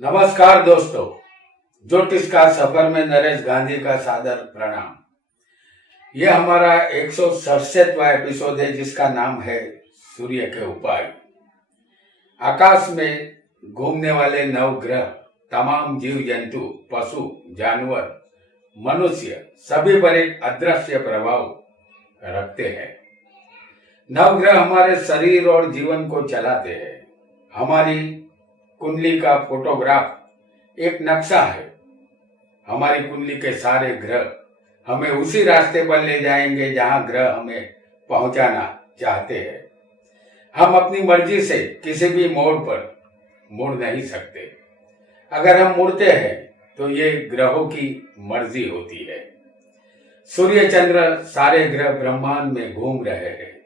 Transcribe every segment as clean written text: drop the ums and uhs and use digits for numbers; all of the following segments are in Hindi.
नमस्कार दोस्तों, ज्योतिष का सफर में नरेश गांधी का सादर प्रणाम। यह हमारा 167वां एपिसोड है जिसका नाम है सूर्य के उपाय। आकाश में घूमने वाले नवग्रह तमाम जीव जंतु, पशु, जानवर, मनुष्य सभी पर एक अदृश्य प्रभाव रखते हैं। नवग्रह हमारे शरीर और जीवन को चलाते हैं। हमारी कुंडली का फोटोग्राफ एक नक्शा है। हमारी कुंडली के सारे ग्रह हमें उसी रास्ते पर ले जाएंगे जहां ग्रह हमें पहुंचाना चाहते हैं। हम अपनी मर्जी से किसी भी मोड़ पर मुड़ नहीं सकते। अगर हम मुड़ते हैं तो ये ग्रहों की मर्जी होती है। सूर्य, चंद्र, सारे ग्रह ब्रह्मांड में घूम रहे हैं।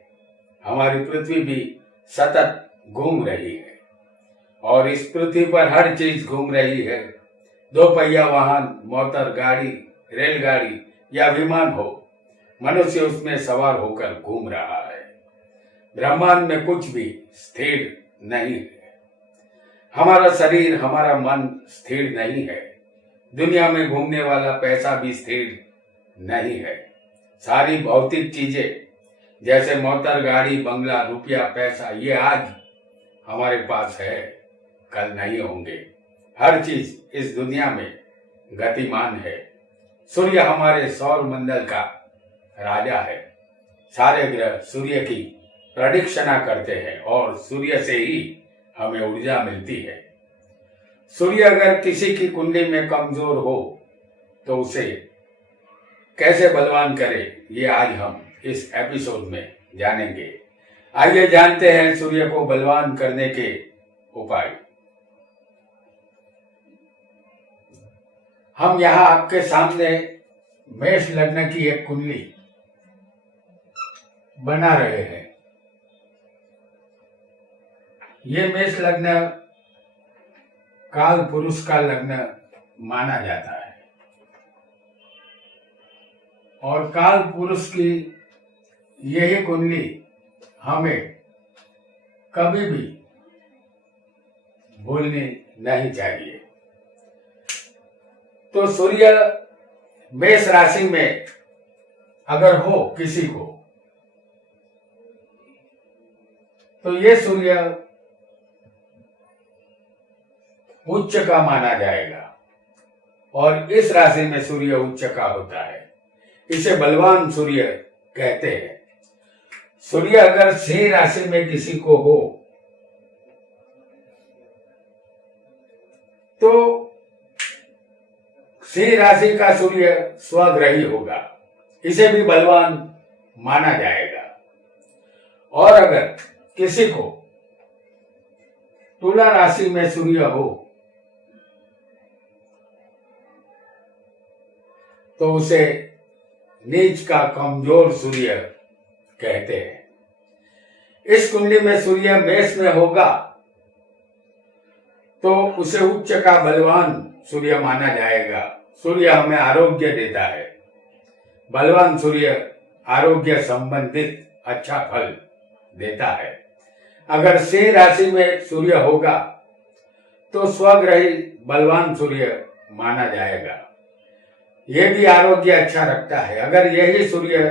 हमारी पृथ्वी भी सतत घूम रही है और इस पृथ्वी पर हर चीज घूम रही है। दो पहिया वाहन, मोटर गाड़ी, रेलगाड़ी या विमान हो, मनुष्य उसमें सवार होकर घूम रहा है। ब्रह्मांड में कुछ भी स्थिर नहीं है। हमारा शरीर, हमारा मन स्थिर नहीं है। दुनिया में घूमने वाला पैसा भी स्थिर नहीं है। सारी भौतिक चीजें जैसे मोटर गाड़ी, बंगला, रुपया, पैसा, ये आज हमारे पास है, कल नहीं होंगे। हर चीज इस दुनिया में गतिमान है। सूर्य हमारे सौर मंडल का राजा है। सारे ग्रह सूर्य की प्रदक्षिणा करते हैं और सूर्य से ही हमें ऊर्जा मिलती है। सूर्य अगर किसी की कुंडली में कमजोर हो तो उसे कैसे बलवान करे, ये आज हम इस एपिसोड में जानेंगे। आइए जानते हैं सूर्य को बलवान करने के उपाय। हम यहाँ आपके सामने मेष लग्न की एक कुंडली बना रहे हैं। ये मेष लग्न काल पुरुष का लग्न माना जाता है और काल पुरुष की यही कुंडली हमें कभी भी भूलनी नहीं चाहिए। तो सूर्य मेष राशि में अगर हो किसी को, तो ये सूर्य उच्च का माना जाएगा और इस राशि में सूर्य उच्च का होता है। इसे बलवान सूर्य कहते हैं। सूर्य अगर सिंह राशि में किसी को हो तो सिंह राशि का सूर्य स्वग्रही होगा। इसे भी बलवान माना जाएगा। और अगर किसी को तुला राशि में सूर्य हो तो उसे नीच का कमजोर सूर्य कहते हैं। इस कुंडली में सूर्य मेष में होगा तो उसे उच्च का बलवान सूर्य माना जाएगा। सूर्य हमें आरोग्य देता है। बलवान सूर्य आरोग्य संबंधित अच्छा फल देता है। अगर सिंह राशि में सूर्य होगा तो स्वग्रही बलवान सूर्य माना जाएगा। यह भी आरोग्य अच्छा रखता है। अगर यही सूर्य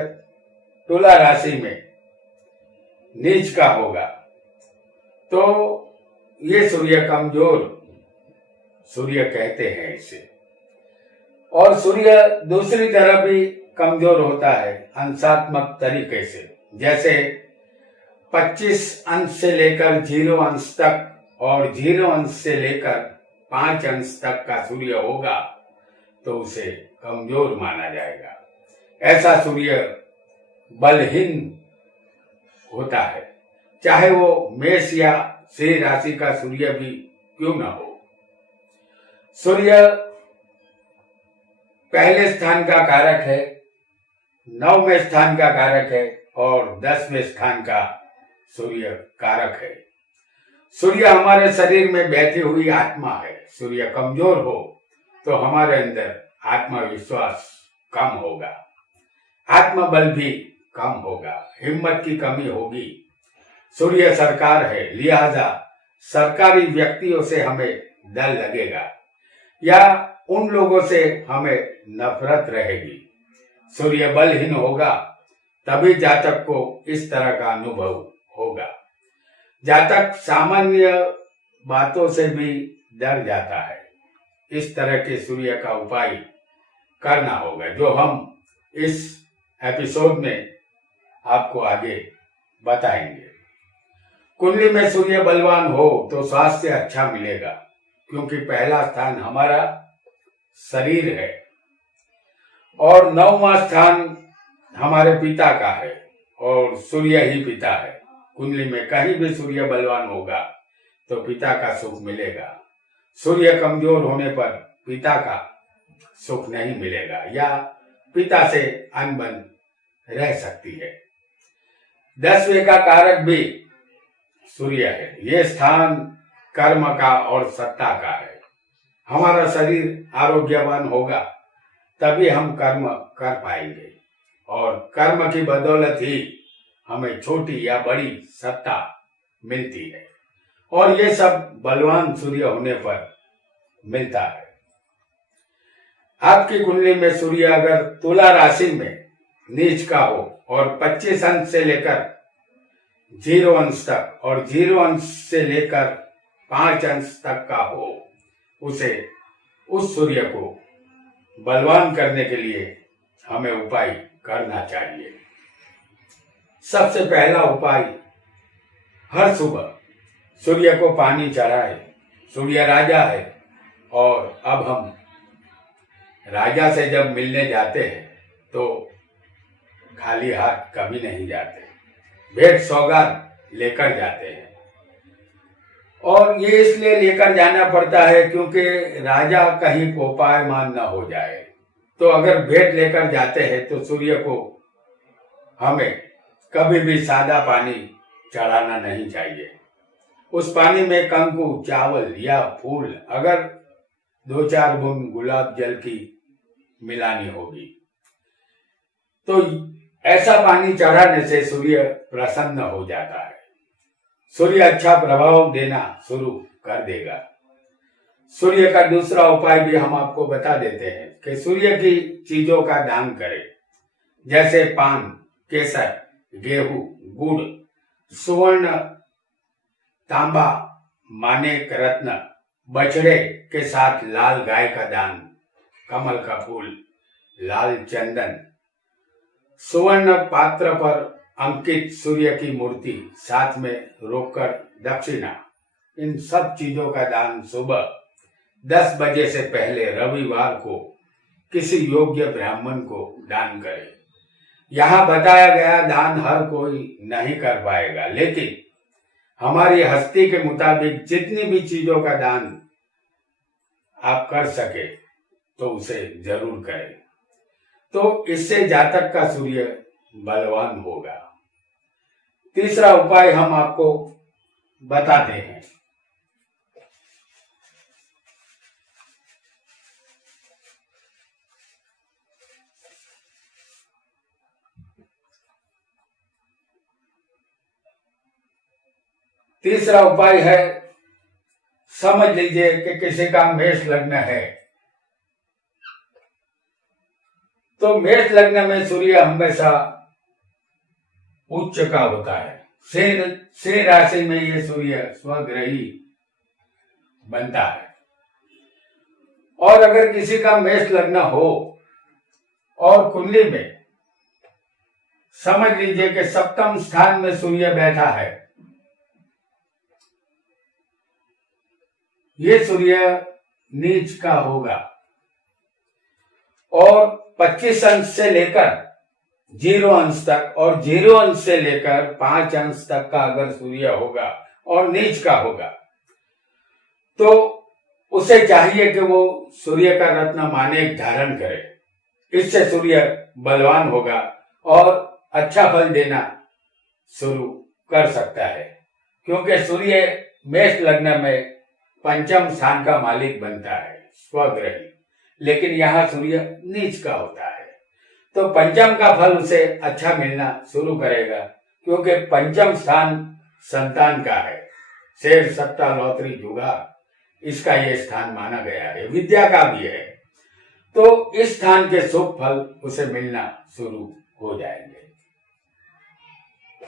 तुला राशि में नीच का होगा तो ये सूर्य कमजोर सूर्य कहते हैं इसे। और सूर्य दूसरी तरफ भी कमजोर होता है अंशात्मक तरीके से। जैसे 25 अंश से लेकर 0 अंश तक और 0 अंश से लेकर 5 अंश तक का सूर्य होगा तो उसे कमजोर माना जाएगा। ऐसा सूर्य बलहीन होता है, चाहे वो मेष या सिंह राशि का सूर्य भी क्यों न हो। सूर्य पहले स्थान का कारक है, 9वें स्थान का कारक है और 10वें स्थान का सूर्य कारक है। सूर्य हमारे शरीर में बैठी हुई आत्मा है। सूर्य कमजोर हो तो हमारे अंदर आत्मविश्वास कम होगा, आत्मबल भी कम होगा, हिम्मत की कमी होगी। सूर्य सरकार है, लिहाजा सरकारी व्यक्तियों से हमें डर लगेगा या उन लोगों से हमें नफरत रहेगी। सूर्य बलहीन होगा तभी जातक को इस तरह का अनुभव होगा। जातक सामान्य बातों से भी डर जाता है। इस तरह के सूर्य का उपाय करना होगा जो हम इस एपिसोड में आपको आगे बताएंगे। कुंडली में सूर्य बलवान हो तो स्वास्थ्य अच्छा मिलेगा, क्योंकि पहला स्थान हमारा शरीर है और 9वां स्थान हमारे पिता का है और सूर्य ही पिता है। कुंडली में कहीं भी सूर्य बलवान होगा तो पिता का सुख मिलेगा। सूर्य कमजोर होने पर पिता का सुख नहीं मिलेगा या पिता से अनबन रह सकती है। 10वें का कारक भी सूर्य है। ये स्थान कर्म का और सत्ता का है। हमारा शरीर आरोग्यवान होगा तभी हम कर्म कर पाएंगे और कर्म की बदौलत ही हमें छोटी या बड़ी सत्ता मिलती है और ये सब बलवान सूर्य होने पर मिलता है। आपकी कुंडली में सूर्य अगर तुला राशि में नीच का हो और 25 अंश से लेकर 0 अंश तक और 0 अंश से लेकर 5 अंश तक का हो, उसे उस सूर्य को बलवान करने के लिए हमें उपाय करना चाहिए। सबसे पहला उपाय, हर सुबह सूर्य को पानी चढ़ाए। सूर्य राजा है और अब हम राजा से जब मिलने जाते हैं तो खाली हाथ कभी नहीं जाते, भेंट सौगात लेकर जाते हैं। और ये इसलिए लेकर जाना पड़ता है क्योंकि राजा कहीं कोपायमान न हो जाए। तो अगर भेंट लेकर जाते हैं तो सूर्य को हमें कभी भी सादा पानी चढ़ाना नहीं चाहिए। उस पानी में कंकु, चावल या फूल, अगर 2-4 बूंद गुलाब जल की मिलानी होगी। तो ऐसा पानी चढ़ाने से सूर्य प्रसन्न हो जाता है। सूर्य अच्छा प्रभाव देना शुरू कर देगा। सूर्य का दूसरा उपाय भी हम आपको बता देते हैं कि सूर्य की चीजों का दान करें, जैसे पान, केसर, गेहूं, गुड़, सुवर्ण, तांबा, मानेक रत्न, बछड़े के साथ लाल गाय का दान, कमल का फूल, लाल चंदन, सुवर्ण पात्र पर अंकित सूर्य की मूर्ति, साथ में रोककर दक्षिणा, इन सब चीजों का दान सुबह 10 बजे से पहले रविवार को किसी योग्य ब्राह्मण को दान करें। यहाँ बताया गया दान हर कोई नहीं कर पाएगा, लेकिन हमारी हस्ती के मुताबिक जितनी भी चीजों का दान आप कर सके तो उसे जरूर करें। तो इससे जातक का सूर्य बलवान होगा। तीसरा उपाय हम आपको बताते हैं। तीसरा उपाय है, समझ लीजिए कि किसी का मेष लग्न है, तो मेष लग्न में सूर्य हमेशा उच्च का होता है। सिंह राशि में ये सूर्य स्वग्रही बनता है। और अगर किसी का मेष लग्न हो और कुंडली में समझ लीजिए कि 7वें स्थान में सूर्य बैठा है, ये सूर्य नीच का होगा और 25 अंश से लेकर 0 अंश तक और 0 अंश से लेकर 5 अंश तक का अगर सूर्य होगा और नीच का होगा, तो उसे चाहिए कि वो सूर्य का रत्न मानेक धारण करे। इससे सूर्य बलवान होगा और अच्छा फल देना शुरू कर सकता है, क्योंकि सूर्य मेष लग्न में 5वें स्थान का मालिक बनता है, स्वग्रही, लेकिन यहाँ सूर्य नीच का होता है। तो 5वें का फल उसे अच्छा मिलना शुरू करेगा, क्योंकि 5वें स्थान संतान का है। शेर, सट्टा, लॉटरी, जुगार इसका ये स्थान माना गया है, विद्या का भी है। तो इस स्थान के शुभ फल उसे मिलना शुरू हो जाएंगे।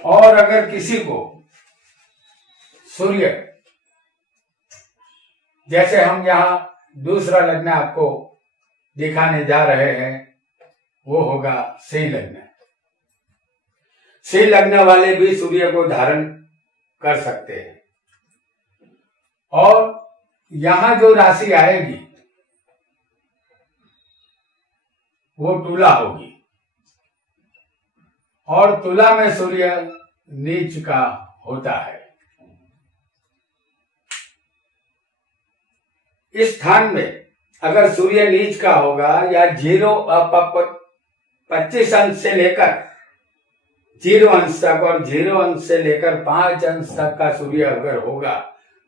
और अगर किसी को सूर्य, जैसे हम यहाँ दूसरा लग्न आपको दिखाने जा रहे हैं, वो होगा सिंह लग्न। सिंह लग्न वाले भी सूर्य को धारण कर सकते हैं। और यहां जो राशि आएगी वो तुला होगी, और तुला में सूर्य नीच का होता है। इस स्थान में अगर सूर्य नीच का होगा या 25 अंश से लेकर 0 अंश तक और 0 अंश से लेकर 5 अंश तक का सूर्य अगर होगा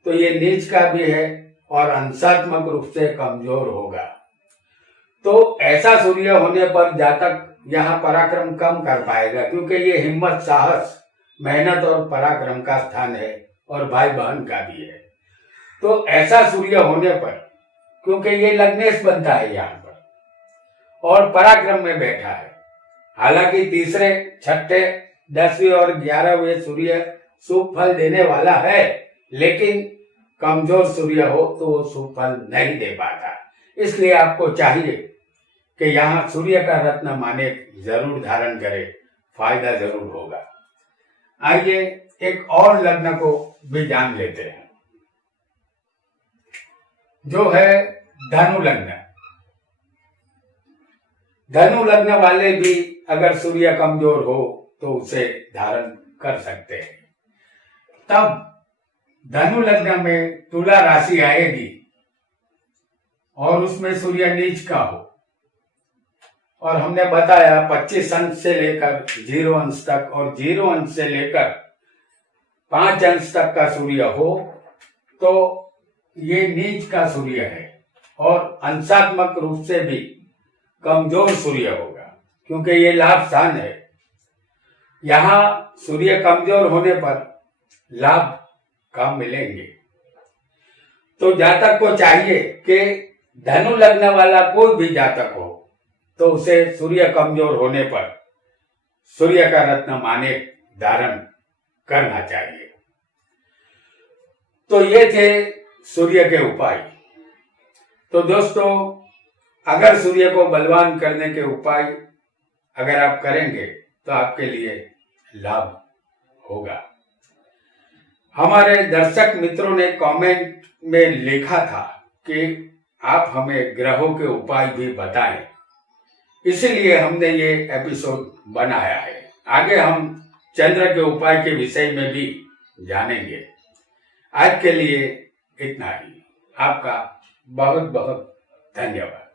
तो ये नीच का भी है और अंशात्मक रूप से कमजोर होगा। तो ऐसा सूर्य होने पर जातक यहाँ पराक्रम कम कर पाएगा, क्योंकि ये हिम्मत, साहस, मेहनत और पराक्रम का स्थान है और भाई बहन का भी है। तो ऐसा सूर्य होने पर, क्योंकि ये लग्नेश बनता है यहाँ पर और पराक्रम में बैठा है, हालांकि तीसरे, छठे, 10वें और 11वें सूर्य शुभ फल देने वाला है, लेकिन कमजोर सूर्य हो तो वो शुभ फल नहीं दे पाता। इसलिए आपको चाहिए कि यहाँ सूर्य का रत्न माणिक जरूर धारण करे, फायदा जरूर होगा। आइए एक और लग्न को भी जान लेते हैं, जो है धनु लग्न। धनु लग्न वाले भी अगर सूर्य कमजोर हो तो उसे धारण कर सकते हैं। तब धनु लग्न में तुला राशि आएगी और उसमें सूर्य नीच का हो, और हमने बताया 25 अंश से लेकर 0 अंश तक और 0 अंश से लेकर 5 अंश तक का सूर्य हो, तो ये नीच का सूर्य है और अंशात्मक रूप से भी कमजोर सूर्य होगा, क्योंकि ये लाभ स्थान है। यहाँ सूर्य कमजोर होने पर लाभ कम मिलेंगे। तो जातक को चाहिए कि धनु लग्न वाला कोई भी जातक हो तो उसे सूर्य कमजोर होने पर सूर्य का रत्न माणिक धारण करना चाहिए। तो ये थे सूर्य के उपाय। तो दोस्तों, अगर सूर्य को बलवान करने के उपाय अगर आप करेंगे तो आपके लिए लाभ होगा। हमारे दर्शक मित्रों ने कमेंट में लिखा था कि आप हमें ग्रहों के उपाय भी बताएं, इसीलिए हमने ये एपिसोड बनाया है। आगे हम चंद्र के उपाय के विषय में भी जानेंगे। आज के लिए इतना ही। आपका बहुत बहुत धन्यवाद।